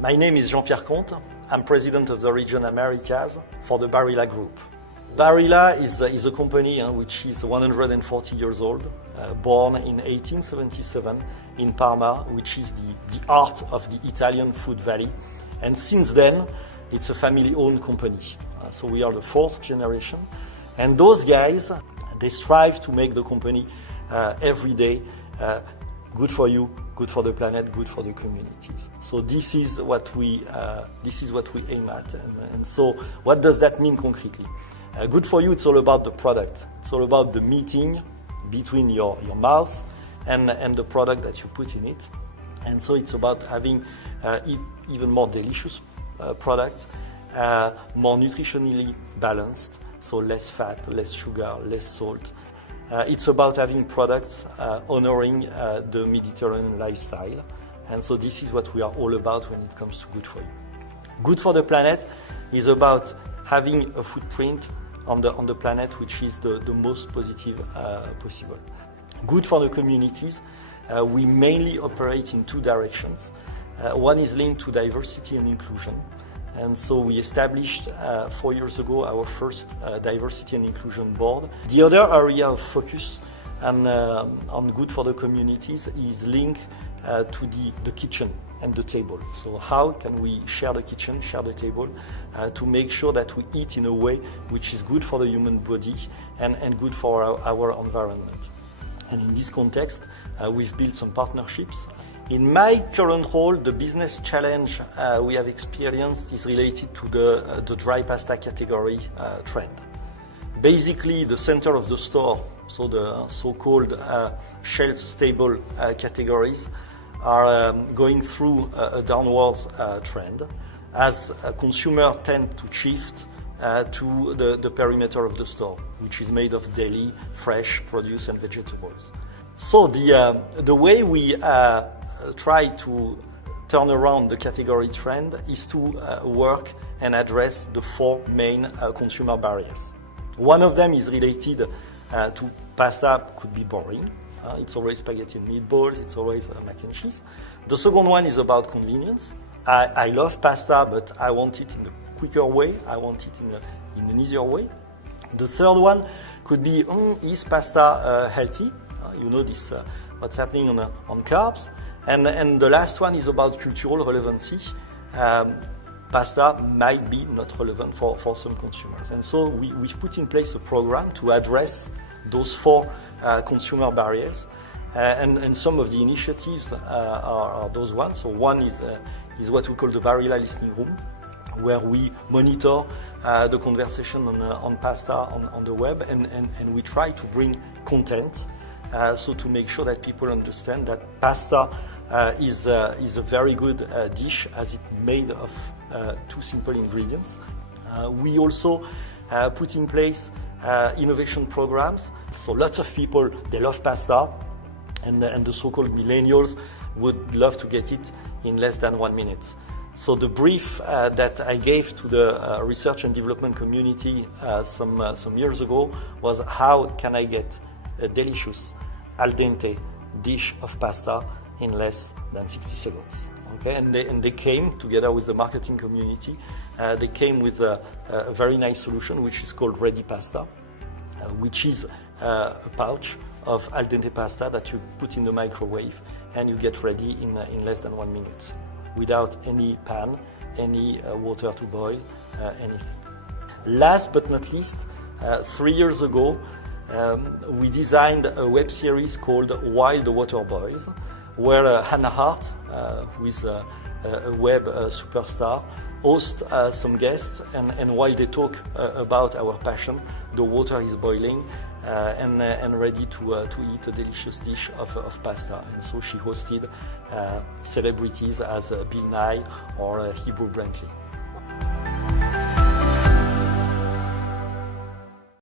My name is Jean Pierre Comte. I'm president of the region Americas for the Barilla Group. Barilla is a company which is 140 years old, born in 1877 in Parma, which is the heart of the Italian food valley. And since then, it's a family-owned company. So we are the fourth generation. And those guys, they strive to make the company every day good for you, good for the planet, good for the communities. So this is what we aim at. And so what does that mean concretely? Good for you, it's all about the product. It's all about the meeting between your mouth and the product that you put in it. And so it's about having even more delicious products, more nutritionally balanced, so less fat, less sugar, less salt. It's about having products honoring the Mediterranean lifestyle. And so this is what we are all about when it comes to good for you. Good for the planet is about having a footprint on the planet which is the most positive possible. Good for the communities, we mainly operate in two directions. One is linked to diversity and inclusion. And so we established 4 years ago our first diversity and inclusion board. The other area of focus on good for the communities is linked to the kitchen and the table. So how can we share the kitchen, share the table, to make sure that we eat in a way which is good for the human body and good for our environment. And in this context, we've built some partnerships. In my current role, the business challenge we have experienced is related to the dry pasta category trend. Basically, the center of the store, so the so-called shelf-stable categories, are going through a downwards trend as consumers tend to shift to the perimeter of the store, which is made of daily, fresh produce and vegetables. So the way we try to turn around the category trend is to work and address the four main consumer barriers. One of them is related to pasta could be boring. It's always spaghetti and meatballs, it's always mac and cheese. The second one is about convenience. I love pasta, but I want it in a quicker way. I want it in an easier way. The third one could be, is pasta healthy? You know this, what's happening on carbs. And the last one is about cultural relevancy. Pasta might be not relevant for some consumers. And so we've put in place a program to address those four consumer barriers. And some of the initiatives are those ones. So one is what we call the Barilla Listening Room, where we monitor the conversation on pasta on the web, and we try to bring content so to make sure that people understand that pasta is a very good dish as it's made of two simple ingredients. We also put in place innovation programs. So lots of people, they love pasta, and the so-called millennials would love to get it in less than 1 minute. So the brief that I gave to the research and development community some years ago was, how can I get a delicious al dente dish of pasta in less than 60 seconds? Okay, and they came together with the marketing community. They came with a very nice solution, which is called Ready Pasta, which is a pouch of al dente pasta that you put in the microwave and you get ready in less than 1 minute, without any pan, any water to boil, anything. Last but not least, 3 years ago, we designed a web series called While the Water Boils, where Hannah Hart, who is a web superstar, hosts some guests, and while they talk about our passion, the water is boiling and ready to eat a delicious dish of pasta. And so she hosted celebrities as Bill Nye or Hebrew Brantley.